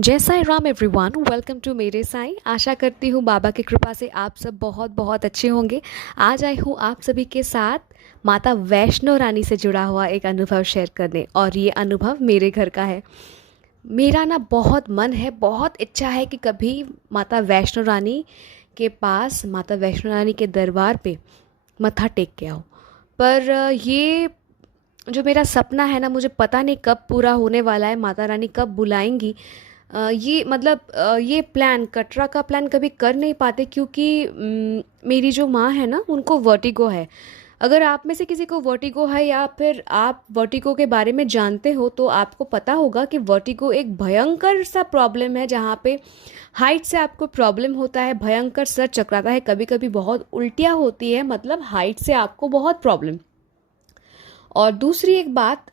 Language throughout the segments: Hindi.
जय Sai Ram everyone, welcome to मेरे साईं। आशा करती हूँ बाबा की कृपा से आप सब बहुत बहुत अच्छे होंगे। आज आई हूँ आप सभी के साथ माता वैष्णो रानी से जुड़ा हुआ एक अनुभव शेयर करने, और ये अनुभव मेरे घर का है। मेरा ना बहुत मन है, बहुत इच्छा है कि कभी माता वैष्णो रानी के पास, माता वैष्णो रानी के दरबार पे मत्था टेक के आओ। पर ये जो मेरा सपना है ना, मुझे पता नहीं कब पूरा होने वाला है, माता रानी कब बुलाएंगी। ये मतलब ये प्लान, कटरा का प्लान कभी कर नहीं पाते, क्योंकि मेरी जो माँ है ना, उनको वर्टिगो है। अगर आप में से किसी को वर्टिगो है या फिर आप वर्टिगो के बारे में जानते हो, तो आपको पता होगा कि वर्टिगो एक भयंकर सा प्रॉब्लम है, जहाँ पे हाइट से आपको प्रॉब्लम होता है, भयंकर सर चकराता है, कभी कभी बहुत उल्टियाँ होती है, मतलब हाइट से आपको बहुत प्रॉब्लम। और दूसरी एक बात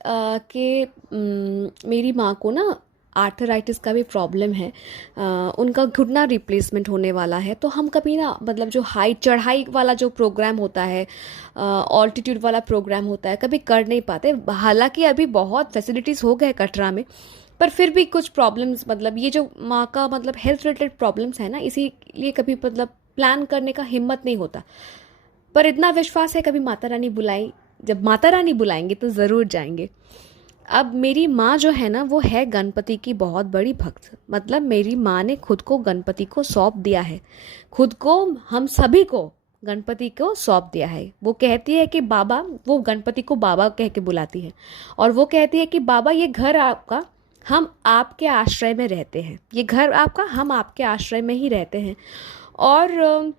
कि मेरी माँ को ना आर्थराइटिस का भी प्रॉब्लम है। उनका घुटना रिप्लेसमेंट होने वाला है, तो हम कभी ना, मतलब जो हाइट चढ़ाई वाला जो प्रोग्राम होता है, ऑल्टीट्यूड वाला प्रोग्राम होता है, कभी कर नहीं पाते। हालांकि अभी बहुत फैसिलिटीज़ हो गए कटरा में, पर फिर भी कुछ प्रॉब्लम्स, मतलब ये जो माँ का मतलब हेल्थ रिलेटेड प्रॉब्लम्स है ना, इसीलिए कभी मतलब प्लान करने का हिम्मत नहीं होता। पर इतना विश्वास है, कभी माता रानी बुलाई, जब माता रानी बुलाएंगे तो ज़रूर जाएंगे। अब मेरी माँ जो है ना, वो है गणपति की बहुत बड़ी भक्त। मतलब मेरी माँ ने खुद को गणपति को सौंप दिया है, खुद को, हम सभी को गणपति को सौंप दिया है। वो कहती है कि बाबा, वो गणपति को बाबा कह के बुलाती है, और वो कहती है कि बाबा, ये घर आपका, हम आपके आश्रय में रहते हैं, ये घर आपका, हम आपके आश्रय में ही रहते हैं। और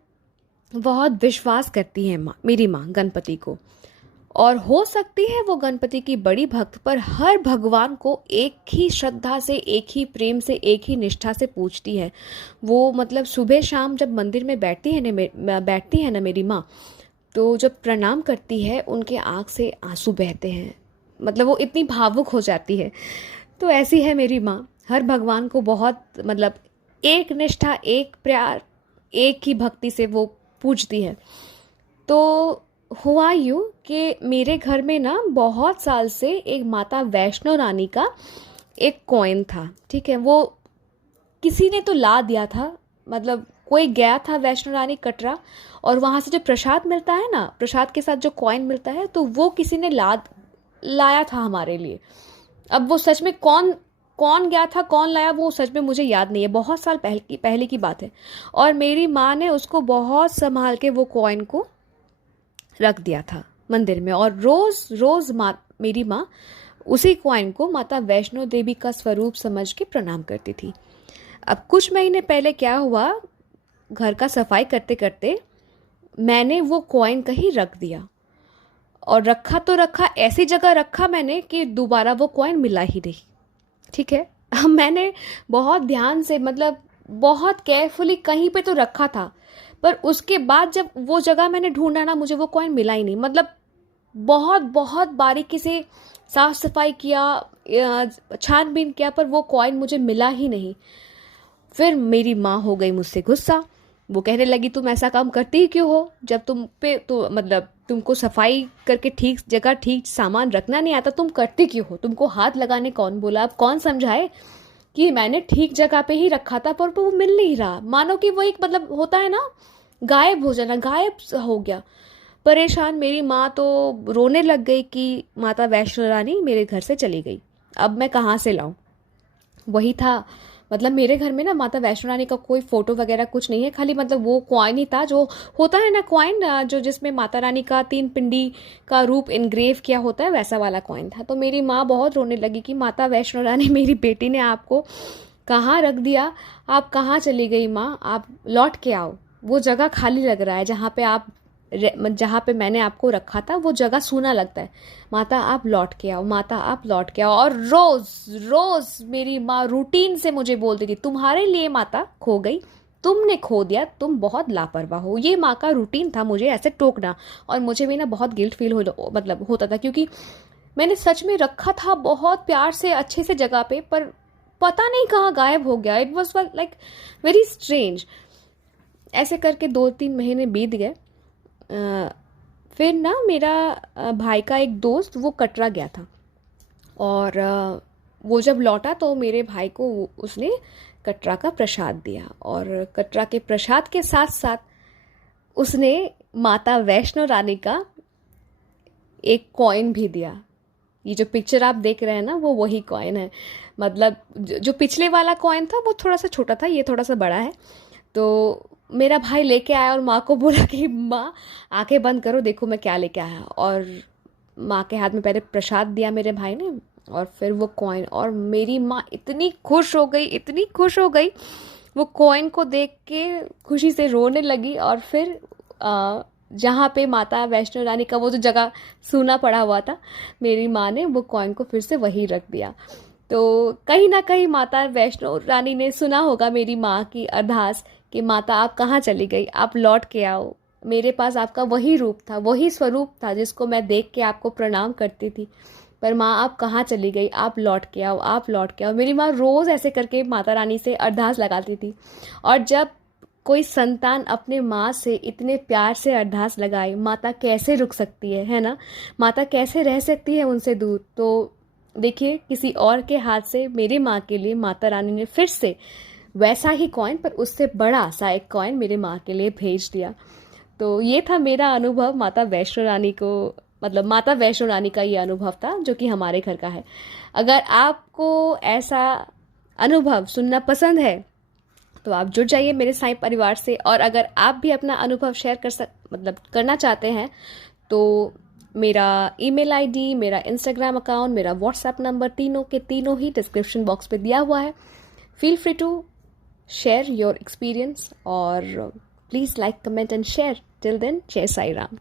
बहुत विश्वास करती है माँ, मेरी माँ, गणपति को। और हो सकती है वो गणपति की बड़ी भक्त, पर हर भगवान को एक ही श्रद्धा से, एक ही प्रेम से, एक ही निष्ठा से पूजती है वो। मतलब सुबह शाम जब मंदिर में बैठती है ना मेरी माँ, तो जब प्रणाम करती है, उनके आँख से आंसू बहते हैं, मतलब वो इतनी भावुक हो जाती है। तो ऐसी है मेरी माँ, हर भगवान को बहुत, मतलब एक निष्ठा, एक प्यार, एक ही भक्ति से वो पूजती है। तो हुआ यूँ कि मेरे घर में ना बहुत साल से एक माता वैष्णो रानी का एक कॉइन था, ठीक है। वो किसी ने तो ला दिया था, मतलब कोई गया था वैष्णो रानी कटरा, और वहाँ से जो प्रसाद मिलता है ना, प्रसाद के साथ जो कॉइन मिलता है, तो वो किसी ने लाया था हमारे लिए। अब वो सच में कौन कौन गया था, कौन लाया, वो सच में मुझे याद नहीं है, बहुत साल पहले की बात है। और मेरी माँ ने उसको बहुत संभाल के वो कॉइन को रख दिया था मंदिर में, और रोज रोज मेरी माँ उसी कॉइन को माता वैष्णो देवी का स्वरूप समझ के प्रणाम करती थी। अब कुछ महीने पहले क्या हुआ, घर का सफाई करते करते मैंने वो कॉइन कहीं रख दिया, और रखा तो रखा, ऐसी जगह रखा मैंने कि दोबारा वो कॉइन मिला ही नहीं, ठीक है। अब मैंने बहुत ध्यान से, मतलब बहुत केयरफुली कहीं पे तो रखा था, पर उसके बाद जब वो जगह मैंने ढूंढा ना, मुझे वो कॉइन मिला ही नहीं। मतलब बहुत बहुत बारीकी से साफ सफाई किया, छानबीन किया, पर वो कॉइन मुझे मिला ही नहीं। फिर मेरी माँ हो गई मुझसे गुस्सा। वो कहने लगी, तुम ऐसा काम करती ही क्यों हो, जब तुम पे तो, मतलब तुमको सफाई करके ठीक जगह ठीक सामान रखना नहीं आता, तुम करती क्यों हो, तुमको हाथ लगाने कौन बोला, अब कौन समझाए कि मैंने ठीक जगह पे ही रखा था, पर वो मिल नहीं रहा। मानो कि वो एक, मतलब होता है ना, गायब हो जाना, गायब हो गया। परेशान मेरी माँ तो रोने लग गई कि माता वैष्णो रानी मेरे घर से चली गई, अब मैं कहाँ से लाऊं। वही था, मतलब मेरे घर में ना माता वैष्णो रानी का कोई फोटो वगैरह कुछ नहीं है, खाली मतलब वो क्वाइन ही था, जो होता है ना क्वाइन, जो जिसमें माता रानी का 3 पिंडी का रूप इनग्रेव किया होता है, वैसा वाला क्वाइन था। तो मेरी माँ बहुत रोने लगी कि माता वैष्णो रानी, मेरी बेटी ने आपको कहाँ रख दिया, आप कहाँ चली गई माँ, आप लौट के आओ, वो जगह खाली लग रहा है, जहाँ पे मैंने आपको रखा था वो जगह सूना लगता है, माता आप लौट के आओ, माता आप लौट के आओ। और रोज रोज मेरी माँ रूटीन से मुझे बोलती थी, तुम्हारे लिए माता खो गई, तुमने खो दिया, तुम बहुत लापरवाह हो। ये माँ का रूटीन था मुझे ऐसे टोकना, और मुझे भी ना बहुत गिल्ट फील मतलब होता था, क्योंकि मैंने सच में रखा था बहुत प्यार से, अच्छे से जगह पे, पर पता नहीं कहाँ गायब हो गया। It was like very strange. ऐसे करके 2-3 महीने बीत गए। फिर ना मेरा भाई का एक दोस्त वो कटरा गया था, और वो जब लौटा तो मेरे भाई को उसने कटरा का प्रसाद दिया, और कटरा के प्रसाद के साथ साथ उसने माता वैष्णो रानी का एक कॉइन भी दिया। ये जो पिक्चर आप देख रहे हैं ना, वो वही कॉइन है। मतलब जो पिछले वाला कॉइन था वो थोड़ा सा छोटा था, ये थोड़ा सा बड़ा है। तो मेरा भाई लेके आया और माँ को बोला कि माँ आंखें बंद करो, देखो मैं क्या लेके आया। और माँ के हाथ में पहले प्रसाद दिया मेरे भाई ने, और फिर वो कॉइन, और मेरी माँ इतनी खुश हो गई, इतनी खुश हो गई, वो कॉइन को देख के खुशी से रोने लगी। और फिर जहाँ पे माता वैष्णो रानी का वो जो जगह सूना पड़ा हुआ था, मेरी माँ ने वो कॉइन को फिर से वहीं रख दिया। तो कहीं ना कहीं माता वैष्णो रानी ने सुना होगा मेरी माँ की अरदास कि माता आप कहाँ चली गई, आप लौट के आओ, मेरे पास आपका वही रूप था, वही स्वरूप था जिसको मैं देख के आपको प्रणाम करती थी, पर माँ आप कहाँ चली गई, आप लौट के आओ, आप लौट के आओ। मेरी माँ रोज़ ऐसे करके माता रानी से अरदास लगाती थी। और जब कोई संतान अपने माँ से इतने प्यार से अरदास लगाए, माता कैसे रुक सकती है ना? माता कैसे रह सकती है उनसे दूर? तो देखिए, किसी और के हाथ से मेरी माँ के लिए माता रानी ने फिर से वैसा ही कॉइन, पर उससे बड़ा सा एक कॉइन मेरे माँ के लिए भेज दिया। तो ये था मेरा अनुभव माता वैष्णो रानी को, मतलब माता वैष्णो रानी का ये अनुभव था जो कि हमारे घर का है। अगर आपको ऐसा अनुभव सुनना पसंद है तो आप जुड़ जाइए मेरे साईं परिवार से। और अगर आप भी अपना अनुभव शेयर करना चाहते हैं, तो मेरा ईमेल आईडी, मेरा इंस्टाग्राम अकाउंट, मेरा व्हाट्सएप नंबर, तीनों के तीनों ही डिस्क्रिप्शन बॉक्स पे दिया हुआ है। Feel free to share your experience, और please like, comment and share. Till then, जय साई राम।